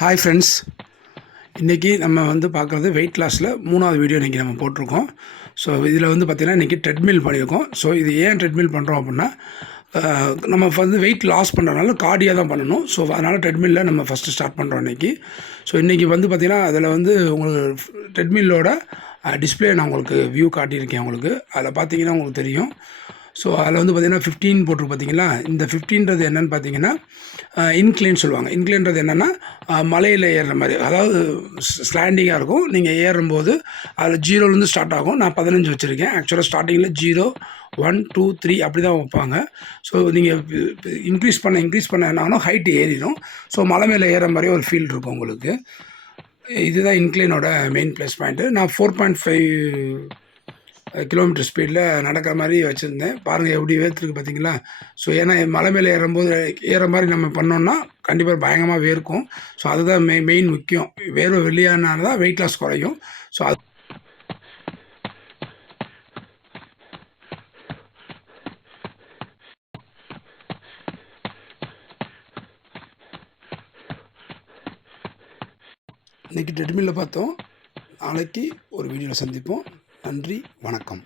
Hi friends, இன்றைக்கி நம்ம வந்து பார்க்குறது வெயிட் லாஸில் 3வது வீடியோ இன்றைக்கி நம்ம போட்டிருக்கோம். ஸோ இதில் வந்து பார்த்திங்கன்னா இன்றைக்கி ட்ரெட்மில் பண்ணியிருக்கோம். ஸோ இது ஏன் ட்ரெட்மில் பண்ணுறோம் அப்படின்னா, நம்ம வந்து வெயிட் லாஸ் பண்ணுறதுனால கார்டியாக தான் பண்ணணும். ஸோ அதனால் ட்ரெட்மில்லில் நம்ம ஃபஸ்ட்டு ஸ்டார்ட் பண்ணுறோம் இன்றைக்கி. ஸோ இன்றைக்கி வந்து பார்த்திங்கன்னா அதில் வந்து உங்களுக்கு ட்ரெட்மில்லோட டிஸ்பிளே நான் உங்களுக்கு வியூ காட்டியிருக்கேன். உங்களுக்கு அதில் பார்த்தீங்கன்னா உங்களுக்கு தெரியும். ஸோ அதில் வந்து பார்த்திங்கன்னா 15 போட்டிருக்கு பார்த்தீங்களா. இந்த 15ன்றது என்னென்னு பார்த்தீங்கன்னா இன்க்ளைன் சொல்லுவாங்க. இன்க்ளைன்றது என்னென்னா மலையில் ஏறுற மாதிரி, அதாவது ஸ்லாண்டிங்காக இருக்கும். நீங்கள் ஏறும்போது அதில் 0லேருந்து ஸ்டார்ட் ஆகும். நான் 15 வச்சுருக்கேன். ஆக்சுவலாக ஸ்டார்டிங்கில் 0, 1, 2, 3 அப்படி தான் வைப்பாங்க. ஸோ நீங்கள் இன்க்ரீஸ் பண்ண என்ன ஆகும், ஹைட் ஏறிடும். ஸோ மலை மேலே ஏற மாதிரி ஒரு ஃபீல் இருக்கும் உங்களுக்கு. இதுதான் இன்க்ளைனோட மெயின் ப்ளஸ் பாயிண்ட்டு. நான் 4.5 கிலோமீட்டர் ஸ்பீடில் நடக்கிற மாதிரி வச்சுருந்தேன். பாருங்கள் எப்படி வேர்த்துருக்கு பார்த்தீங்களா. ஸோ ஏன்னா மலை மேலே ஏற மாதிரி நம்ம பண்ணோன்னா கண்டிப்பாக பயங்கரமாக வேர்க்கும். ஸோ அதுதான் மெயின் முக்கியம். வேர்வை வெளியானால தான் வெயிட் லாஸ் குறையும். ஸோ அது இன்றைக்கி ட்ரெட்மில்ல பார்த்தோம். நாளைக்கு ஒரு வீடியோவில் சந்திப்போம். நன்றி, வணக்கம்.